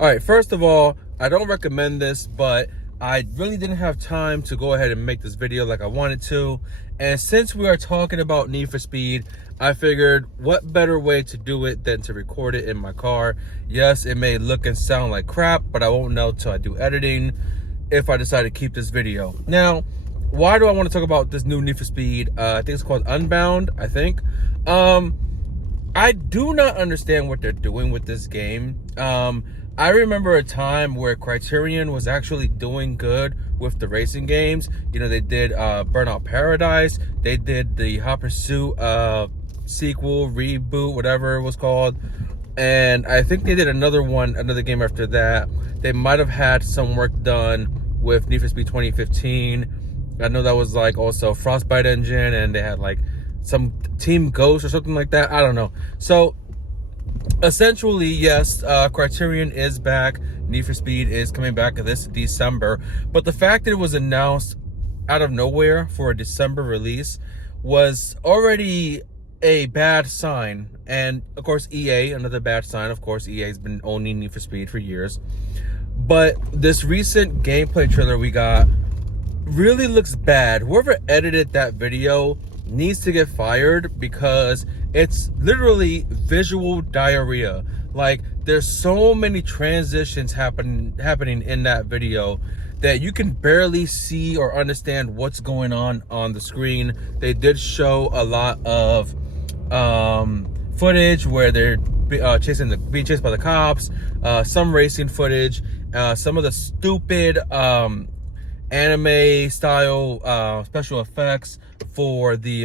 All right, first of all, I don't recommend this, but I really didn't have time to go ahead and make this video like I wanted to. And since we are talking about Need for Speed, I figured what better way to do it than to record it in my car. Yes, it may look and sound like crap, but I won't know till I do editing if I decide to keep this video. Now, why do I want to talk about this new Need for Speed? I think it's called Unbound, I think. I do not understand what they're doing with this game. I remember a time where Criterion was actually doing good with the racing games. You know, they did Burnout Paradise. They did the Hot Pursuit sequel, reboot, whatever it was called. And I think they did another game after that. They might have had some work done with Need for Speed 2015. I know that was like also Frostbite engine, and they had like some Team Ghost or something like that. I don't know. So essentially, yes, Criterion is back. Need for Speed is coming back this December. But the fact that it was announced out of nowhere for a December release was already a bad sign. And of course, EA, another bad sign. Of course, EA has been owning Need for Speed for years. But this recent gameplay trailer we got really looks bad. Whoever edited that video needs to get fired, because it's literally visual diarrhea. Like, there's so many transitions happening in that video that you can barely see or understand what's going on the screen. They did show a lot of footage where they're being chased by the cops, some racing footage, some of the stupid anime style special effects for the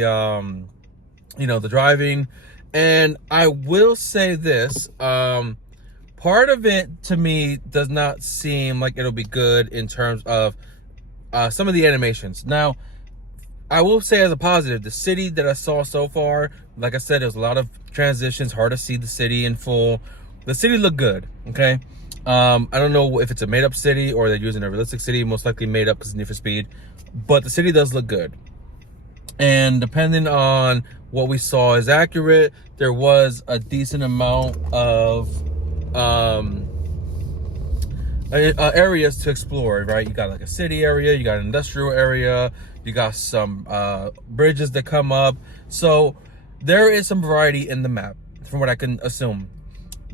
the driving. And I will say this, part of it to me does not seem like it'll be good in terms of some of the animations. Now, I will say as a positive, the city that I saw so far, like I said, there's a lot of transitions, hard to see the city in full. The city looked good, okay? I don't know if it's a made-up city or they're using a realistic city, most likely made up because it's Need for Speed, but the city does look good. And depending on what we saw is accurate, there was a decent amount of areas to explore, right? You got like a city area, you got an industrial area, you got some bridges that come up. So there is some variety in the map, from what I can assume.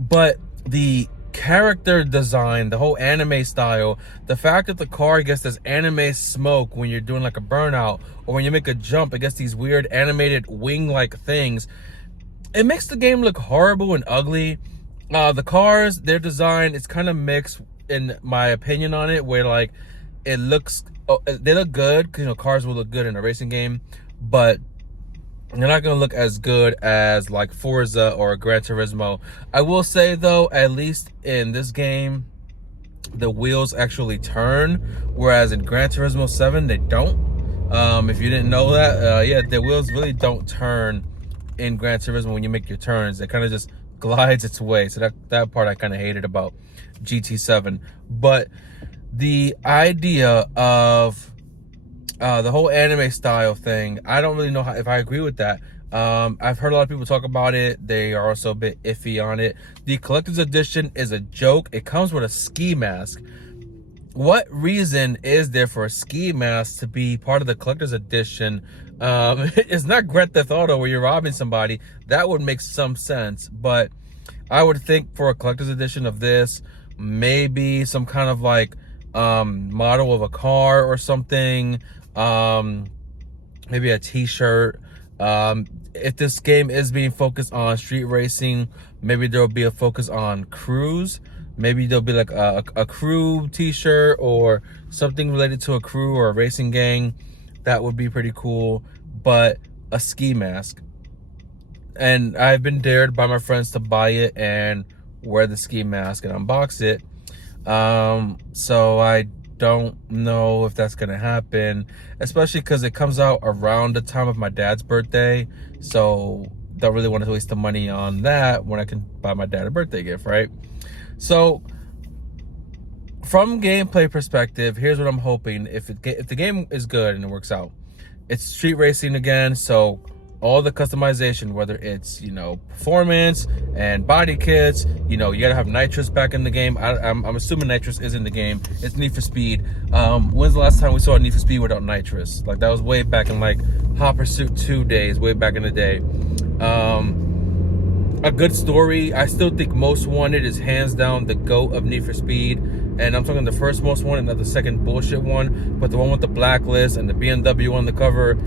But the character design, the whole anime style, the fact that the car gets this anime smoke when you're doing like a burnout, or when you make a jump, it gets these weird animated wing-like things, it makes the game look horrible and ugly. The cars, their design is kind of mixed in my opinion on it, where like they look good, because cars will look good in a racing game, but they're not going to look as good as like Forza or Gran Turismo. I will say though, at least in this game, the wheels actually turn, whereas in Gran Turismo 7 they don't. If you didn't know that, yeah, the wheels really don't turn in Gran Turismo when you make your turns. It kind of just glides its way. So that part I kind of hated about GT7. But the idea of the whole anime style thing, I don't really know if I agree with that. I've heard a lot of people talk about it. They are also a bit iffy on it. The collector's edition is a joke. It comes with a ski mask. What reason is there for a ski mask to be part of the collector's edition? It's not Grand Theft Auto where you're robbing somebody. That would make some sense. But I would think for a collector's edition of this, maybe some kind of like model of a car or something, maybe a t-shirt. If this game is being focused on street racing, maybe there'll be a focus on crews. Maybe there'll be like a crew t-shirt or something related to a crew or a racing gang. That would be pretty cool. But a ski mask, and I've been dared by my friends to buy it and wear the ski mask and unbox it. So I don't know if that's gonna happen, especially because it comes out around the time of my dad's birthday, so don't really want to waste the money on that when I can buy my dad a birthday gift, right? So from gameplay perspective, here's what I'm hoping. If the game is good and it works out, it's street racing again, so all the customization, whether it's, you know, performance and body kits. You know, you gotta have nitrous back in the game. I'm assuming nitrous is in the game. It's Need for Speed. When's the last time we saw a Need for Speed without nitrous? Like, that was way back in like Hot Pursuit 2 days, way back in the day. A good story. I still think Most Wanted is hands down the GOAT of Need for Speed. And I'm talking the first Most Wanted, not the second bullshit one, but the one with the blacklist and the BMW on the cover.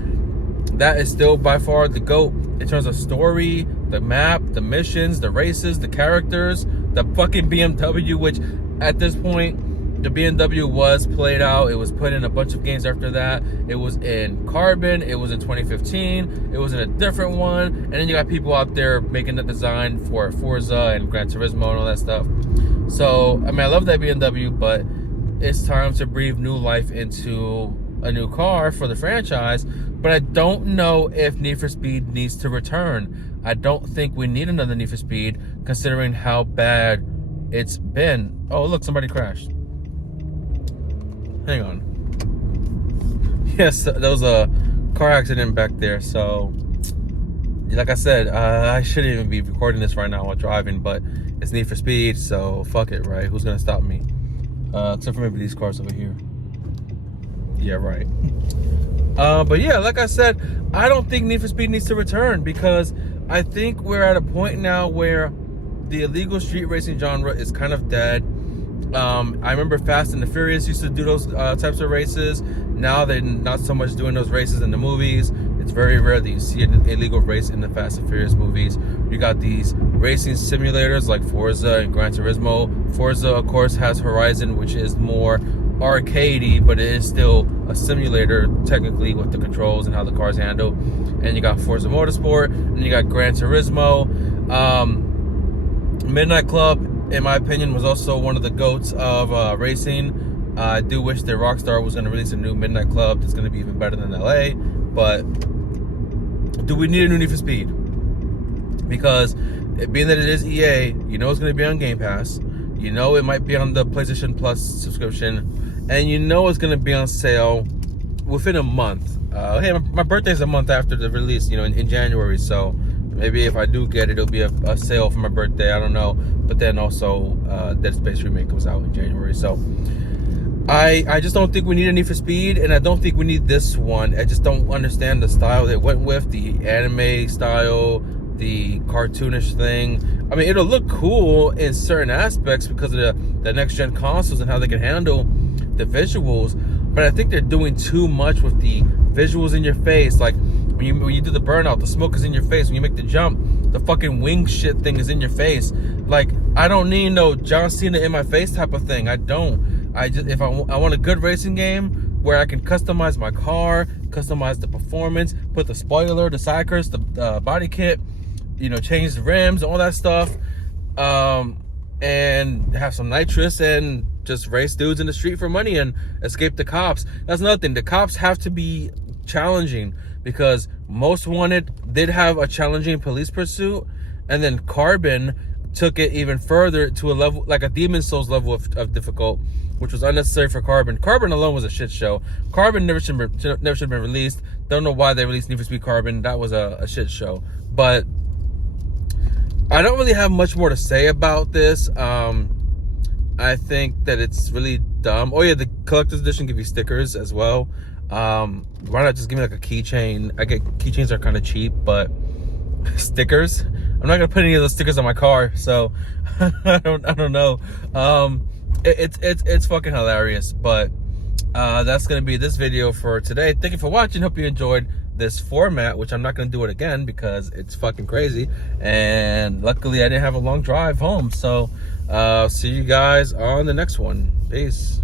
That is still by far the GOAT in terms of story, the map, the missions, the races, the characters, the fucking BMW, which at this point, the BMW was played out. It was put in a bunch of games after that. It was in Carbon. It was in 2015. It was in a different one. And then you got people out there making the design for Forza and Gran Turismo and all that stuff. So, I mean, I love that BMW, but it's time to breathe new life into a new car for the franchise. But I don't know if Need for Speed needs to return. I don't think we need another Need for Speed, considering how bad it's been. Oh, look, somebody crashed. Hang on. Yes, there was a car accident back there. So, like I said, I shouldn't even be recording this right now while driving, but it's Need for Speed, so fuck it, right? Who's gonna stop me? Except for maybe these cars over here. Yeah, right. But yeah, like I said, I don't think Need for Speed needs to return, because I think we're at a point now where the illegal street racing genre is kind of dead. I remember Fast and the Furious used to do those types of races. Now they're not so much doing those races in the movies. It's very rare that you see an illegal race in the Fast and Furious movies. You got these racing simulators like Forza and Gran Turismo. Forza, of course, has Horizon, which is more arcadey, but it is still a simulator technically with the controls and how the cars handle. And you got Forza Motorsport, and you got Gran Turismo. Midnight Club, in my opinion, was also one of the GOATs of racing. I do wish that Rockstar was going to release a new Midnight Club that's going to be even better than LA. But do we need a new Need for Speed? Because being that it is EA, you know it's going to be on Game Pass. You know it might be on the PlayStation Plus subscription. And you know it's going to be on sale within a month. Hey, my birthday's a month after the release, you know, in January. So maybe if I do get it, it'll be a sale for my birthday. I don't know. But then also Dead Space Remake comes out in January. So I just don't think we need a Need for Speed, and I don't think we need this one. I just don't understand the style they went with, the anime style, the cartoonish thing. I mean, it'll look cool in certain aspects because of the next-gen consoles and how they can handle the visuals, but I think they're doing too much with the visuals in your face. Like, when you do the burnout, the smoke is in your face. When you make the jump, the fucking wing shit thing is in your face. Like, I don't need no John Cena in my face type of thing. I don't. If I want a good racing game where I can customize my car, customize the performance, put the spoiler, the sidekers, the body kit, you know, change the rims, all that stuff, and have some nitrous and just race dudes in the street for money and escape the cops. That's another thing. The cops have to be challenging, because Most Wanted did have a challenging police pursuit, and then Carbon took it even further to a level, like a Demon Souls level of difficult, which was unnecessary for Carbon. Carbon alone was a shit show. Carbon never should have been released. Don't know why they released Need for Speed Carbon. That was a shit show. But I don't really have much more to say about this. I think that it's really dumb. Oh yeah, the collector's edition give you stickers as well. Why not just give me like a keychain? I get keychains are kind of cheap, but stickers, I'm not gonna put any of those stickers on my car, so I don't know. It's fucking hilarious. But that's gonna be this video for today. Thank you for watching. Hope you enjoyed this format, which I'm not gonna do it again because it's fucking crazy, and luckily I didn't have a long drive home. So see you guys on the next one. Peace.